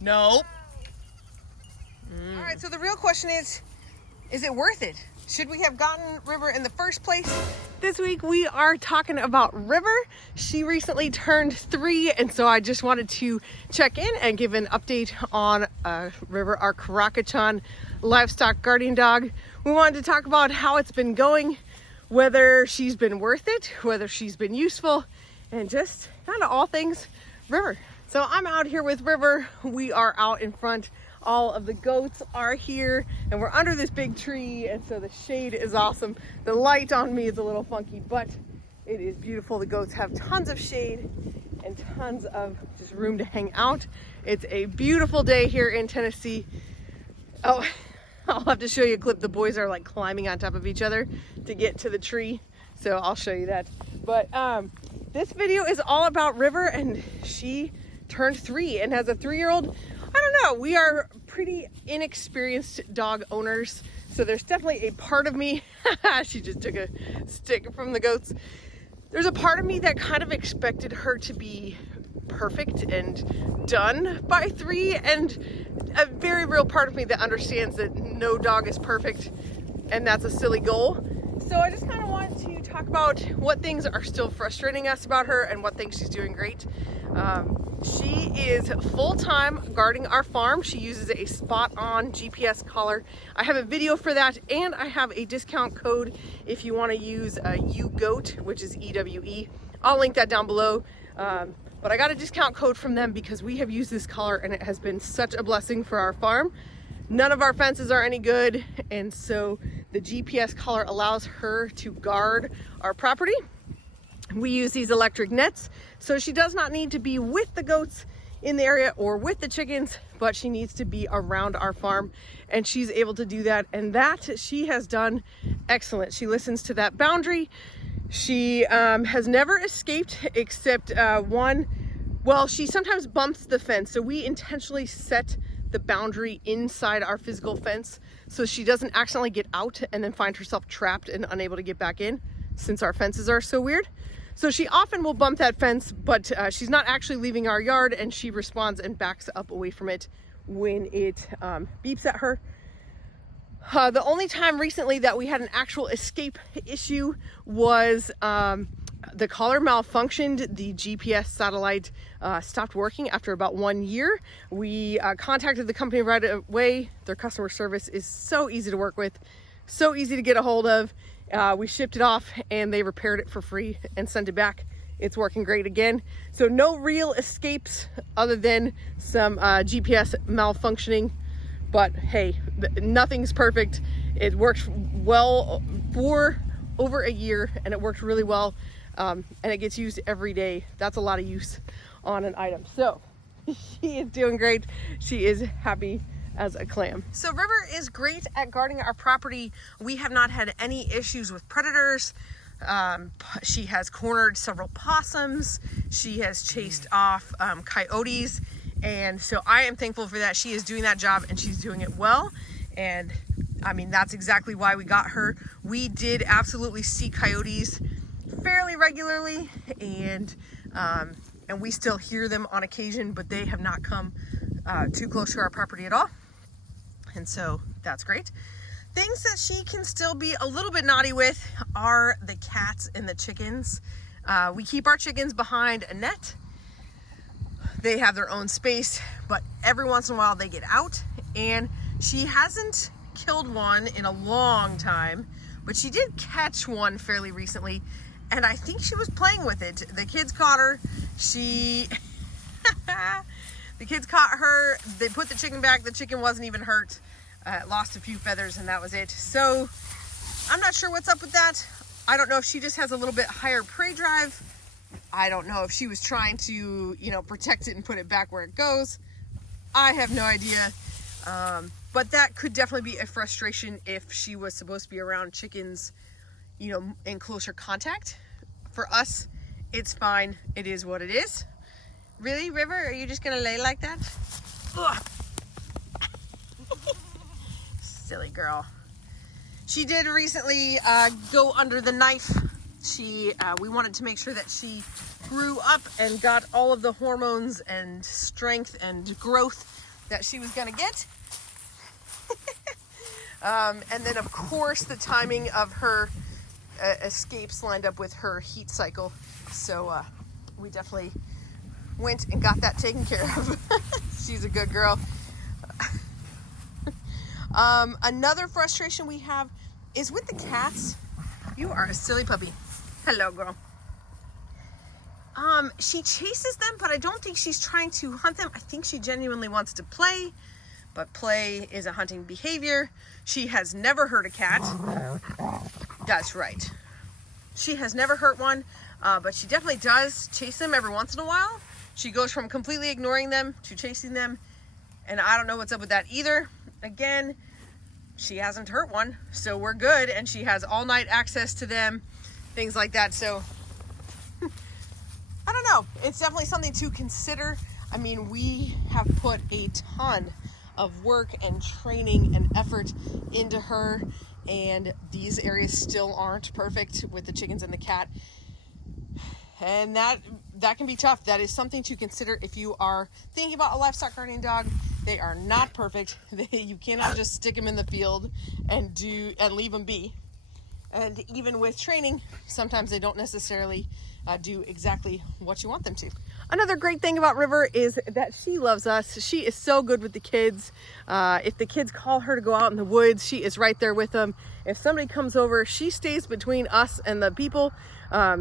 Nope. All right, so the real question is it worth it? Should we have gotten River in the first place? This week we are talking about River. She recently turned 3, and so I just wanted to check in and give an update on River, our Karakachan livestock guardian dog. We wanted to talk about how it's been going, whether she's been worth it, whether she's been useful, and just kind of all things River. So I'm out here with River. We are out in front. All of the goats are here, and we're under this big tree, and so the shade is awesome. The light on me is a little funky, but it is beautiful. The goats have tons of shade and tons of just room to hang out. It's a beautiful day here in Tennessee. Oh, I'll have to show you a clip. The boys are like climbing on top of each other to get to the tree, so I'll show you that. But this video is all about River, and she turned 3 and has a 3-year-old. I don't know, we are pretty inexperienced dog owners, so there's definitely a part of me, she just took a stick from the goats. There's a part of me that kind of expected her to be perfect and done by 3, and a very real part of me that understands that no dog is perfect, and that's a silly goal. So I just kind of want to talk about what things are still frustrating us about her and what things she's doing great. She is full-time guarding our farm. She uses a spot-on GPS collar. I have a video for that, and I have a discount code if you want to use UGOAT, which is EWE. I'll link that down below. But I got a discount code from them because we have used this collar, and it has been such a blessing for our farm. None of our fences are any good, and so the GPS collar allows her to guard our property. We use these electric nets, so she does not need to be with the goats in the area or with the chickens, but she needs to be around our farm, and she's able to do that, and that she has done excellent. She listens to that boundary. She has never escaped except one. Well, she sometimes bumps the fence, so we intentionally set the boundary inside our physical fence so she doesn't accidentally get out and then find herself trapped and unable to get back in, since our fences are so weird. So she often will bump that fence, but she's not actually leaving our yard, and she responds and backs up away from it when it beeps at her. The only time recently that we had an actual escape issue was the collar malfunctioned. The GPS satellite stopped working after about 1 year. We contacted the company right away. Their customer service is so easy to work with, so easy to get a hold of. We shipped it off, and they repaired it for free and sent it back. It's working great again. So no real escapes other than some GPS malfunctioning. But hey, nothing's perfect. It worked well for over a year, and it worked really well. And it gets used every day. That's a lot of use on an item. So she is doing great. She is happy as a clam. So River is great at guarding our property. We have not had any issues with predators. She has cornered several possums. She has chased off coyotes. And so I am thankful for that. She is doing that job, and she's doing it well. And I mean, that's exactly why we got her. We did absolutely see coyotes fairly regularly, and we still hear them on occasion, but they have not come too close to our property at all. And so that's great. Things that she can still be a little bit naughty with are the cats and the chickens. We keep our chickens behind a net. They have their own space, but every once in a while they get out, and she hasn't killed one in a long time, but she did catch one fairly recently, and I think she was playing with it. The kids caught her. The kids caught her. They put the chicken back. The chicken wasn't even hurt. Lost a few feathers, and that was it. So I'm not sure what's up with that. I don't know if she just has a little bit higher prey drive. I don't know if she was trying to, protect it and put it back where it goes. I have no idea. But that could definitely be a frustration if she was supposed to be around chickens, in closer contact. For us, it's fine. It is what it is. Really, River? Are you just gonna lay like that? Ugh. Silly girl. She did recently go under the knife. We wanted to make sure that she grew up and got all of the hormones and strength and growth that she was gonna get. And then of course the timing of her escapes lined up with her heat cycle. So we definitely went and got that taken care of. She's a good girl. Another frustration we have is with the cats. You are a silly puppy. Hello, girl. She chases them, but I don't think she's trying to hunt them. I think she genuinely wants to play, but play is a hunting behavior. She has never hurt a cat. That's right. She has never hurt one, but she definitely does chase them every once in a while. She goes from completely ignoring them to chasing them, and I don't know what's up with that either. Again, she hasn't hurt one, so we're good, and she has all night access to them, things like that. So I don't know. It's definitely something to consider. I mean, we have put a ton of work and training and effort into her, and these areas still aren't perfect with the chickens and the cat. And that can be tough. That is something to consider if you are thinking about a livestock guardian dog. They are not perfect. You cannot just stick them in the field and leave them be. And even with training, sometimes they don't necessarily do exactly what you want them to. Another great thing about River is that she loves us. She is so good with the kids. If the kids call her to go out in the woods, she is right there with them. If somebody comes over, she stays between us and the people.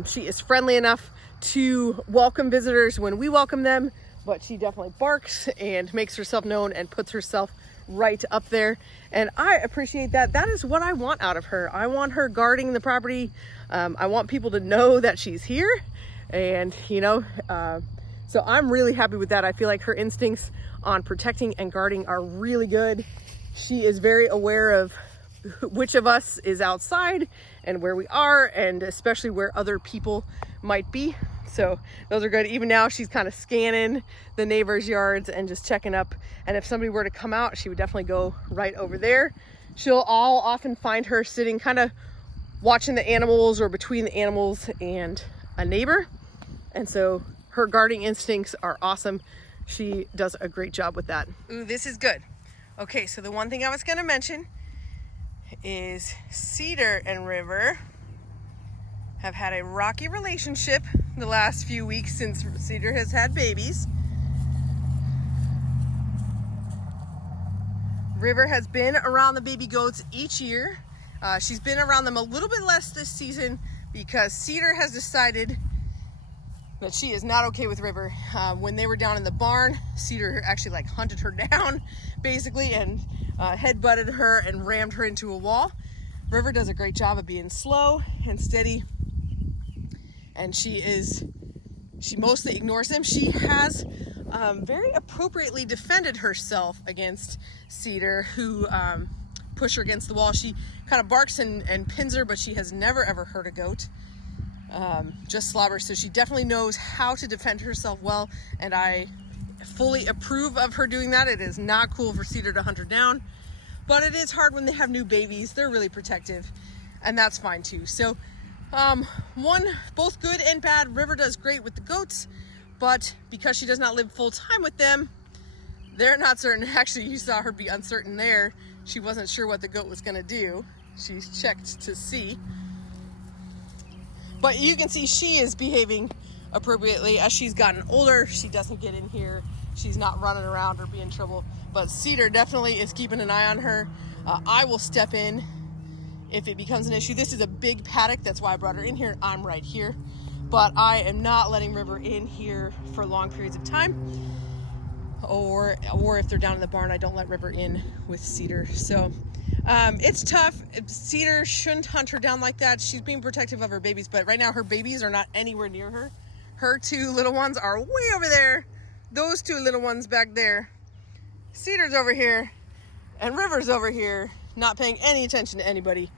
She is friendly enough to welcome visitors when we welcome them, but she definitely barks and makes herself known and puts herself right up there. And I appreciate that. That is what I want out of her. I want her guarding the property. I want people to know that she's here. And, so I'm really happy with that. I feel like her instincts on protecting and guarding are really good. She is very aware of which of us is outside and where we are, and especially where other people might be. So those are good. Even now she's kind of scanning the neighbors' yards and just checking up. And if somebody were to come out, she would definitely go right over there. I'll often find her sitting kind of watching the animals or between the animals and a neighbor. And so her guarding instincts are awesome. She does a great job with that. Ooh, this is good. Okay, so the one thing I was going to mention is Cedar and River have had a rocky relationship the last few weeks since Cedar has had babies. River has been around the baby goats each year. She's been around them a little bit less this season because Cedar has decided that she is not okay with River. When they were down in the barn, Cedar actually hunted her down basically and head-butted her and rammed her into a wall. River does a great job of being slow and steady, and she mostly ignores him. She has very appropriately defended herself against Cedar, who pushed her against the wall. She kind of barks and pins her, but she has never ever hurt a goat. Just slobbers. So she definitely knows how to defend herself well, and I fully approve of her doing that. It is not cool for Cedar to hunt her down, but it is hard when they have new babies. They're really protective, and that's fine too. So both good and bad. River does great with the goats, but because she does not live full time with them, they're not certain. Actually, you saw her be uncertain there. She wasn't sure what the goat was going to do. She checked to see. But you can see she is behaving appropriately. As she's gotten older, she doesn't get in here. She's not running around or being trouble. But Cedar definitely is keeping an eye on her. I will step in if it becomes an issue. This is a big paddock. That's why I brought her in here. I'm right here. But I am not letting River in here for long periods of time. Or if they're down in the barn, I don't let River in with Cedar. So it's tough. Cedar shouldn't hunt her down like that. She's being protective of her babies, but right now her babies are not anywhere near her. Her two little ones are way over there. Those two little ones back there. Cedar's over here, and River's over here, not paying any attention to anybody.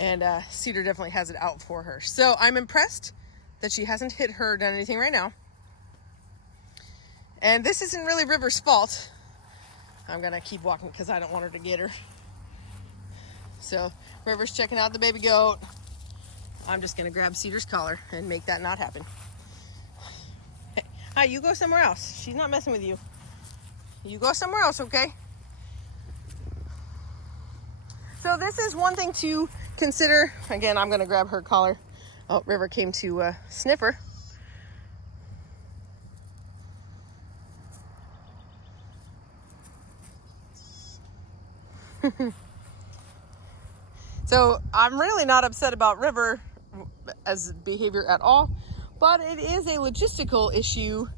And Cedar definitely has it out for her. So I'm impressed that she hasn't hit her or done anything right now. And this isn't really River's fault. I'm gonna keep walking because I don't want her to get her. So River's checking out the baby goat. I'm just gonna grab Cedar's collar and make that not happen. Hey, hi, you go somewhere else. She's not messing with you. You go somewhere else, okay? So this is one thing to consider. Again, I'm gonna grab her collar. Oh, River came to sniff her. So I'm really not upset about River as behavior at all, but it is a logistical issue.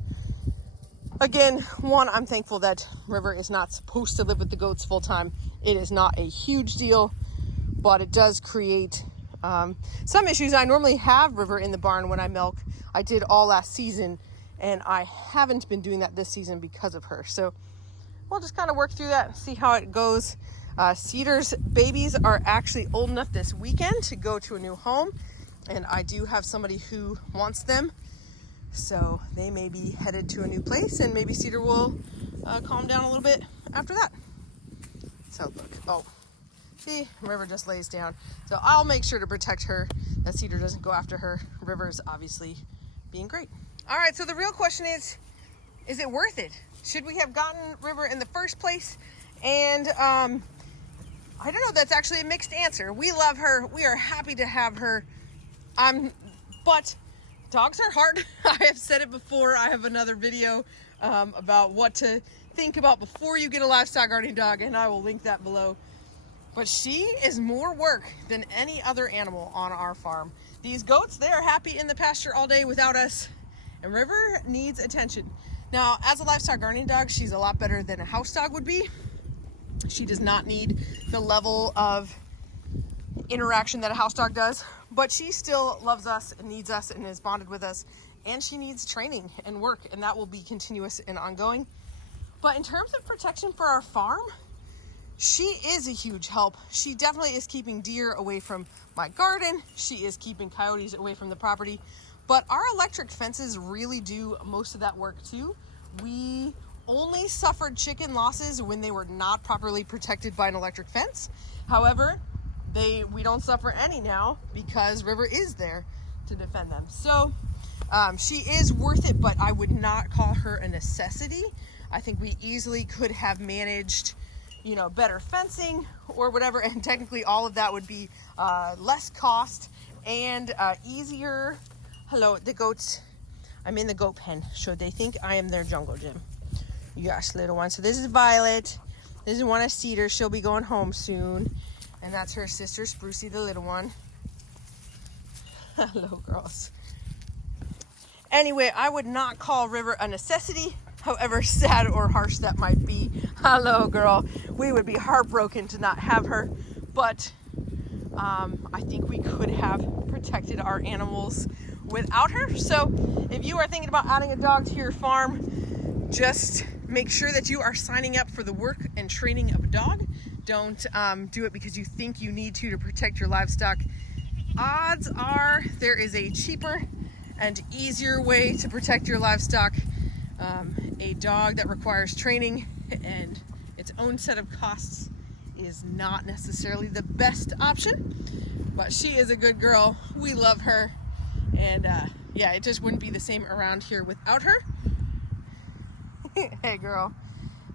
Again, one, I'm thankful that River is not supposed to live with the goats full time. It is not a huge deal, but it does create some issues. I normally have River in the barn when I milk. I did all last season, and I haven't been doing that this season because of her. So we'll just kind of work through that and see how it goes. Cedar's babies are actually old enough this weekend to go to a new home, and I do have somebody who wants them. So they may be headed to a new place, and maybe Cedar will calm down a little bit after that. So look, oh, see, River just lays down. So I'll make sure to protect her, that Cedar doesn't go after her. River's obviously being great. All right, so the real question is it worth it? Should we have gotten River in the first place? And I don't know, that's actually a mixed answer. We love her, we are happy to have her, but dogs are hard. I have said it before. I have another video about what to think about before you get a livestock guardian dog, and I will link that below. But she is more work than any other animal on our farm. These goats, they are happy in the pasture all day without us, and River needs attention. Now, as a livestock guardian dog, she's a lot better than a house dog would be. She does not need the level of interaction that a house dog does, but she still loves us and needs us and is bonded with us, and she needs training and work, and that will be continuous and ongoing. But in terms of protection for our farm, she is a huge help. She definitely is keeping deer away from my garden. She is keeping coyotes away from the property, but our electric fences really do most of that work too. We only suffered chicken losses when they were not properly protected by an electric fence. However, we don't suffer any now because River is there to defend them. So she is worth it, but I would not call her a necessity. I think we easily could have managed, you know, better fencing or whatever, and technically all of that would be less cost and easier. Hello, the goats. I'm in the goat pen, so they think I am their jungle gym. Yes, little one. So this is Violet. This is one of Cedar. She'll be going home soon. And that's her sister, Sprucey, the little one. Hello, girls. Anyway, I would not call River a necessity, however sad or harsh that might be. Hello, girl. We would be heartbroken to not have her, but I think we could have protected our animals without her. So if you are thinking about adding a dog to your farm, just make sure that you are signing up for the work and training of a dog. Don't do it because you think you need to protect your livestock. Odds are there is a cheaper and easier way to protect your livestock. A dog that requires training and its own set of costs is not necessarily the best option, but she is a good girl. We love her, and yeah, it just wouldn't be the same around here without her. Hey, girl.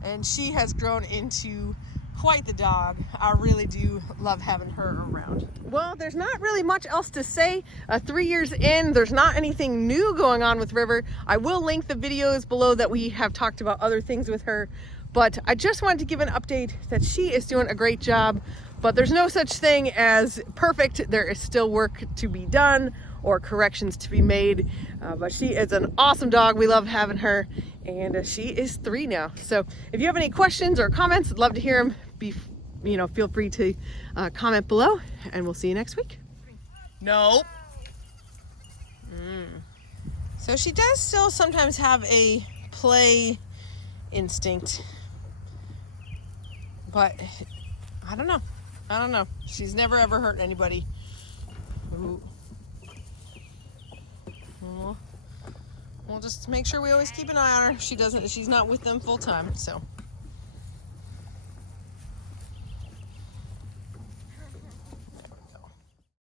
And she has grown into quite the dog. I really do love having her around. Well, there's not really much else to say. 3 years in, there's not anything new going on with River. I will link the videos below that we have talked about other things with her, but I just wanted to give an update that she is doing a great job, but there's no such thing as perfect. There is still work to be done or corrections to be made, but she is an awesome dog. We love having her, and she is 3 now. So if you have any questions or comments, I'd love to hear them. Feel free to comment below, and we'll see you next week. Nope. So she does still sometimes have a play instinct, but I don't know. She's never ever hurt anybody. Ooh. We'll just make sure we always keep an eye on her. She's not with them full time, so.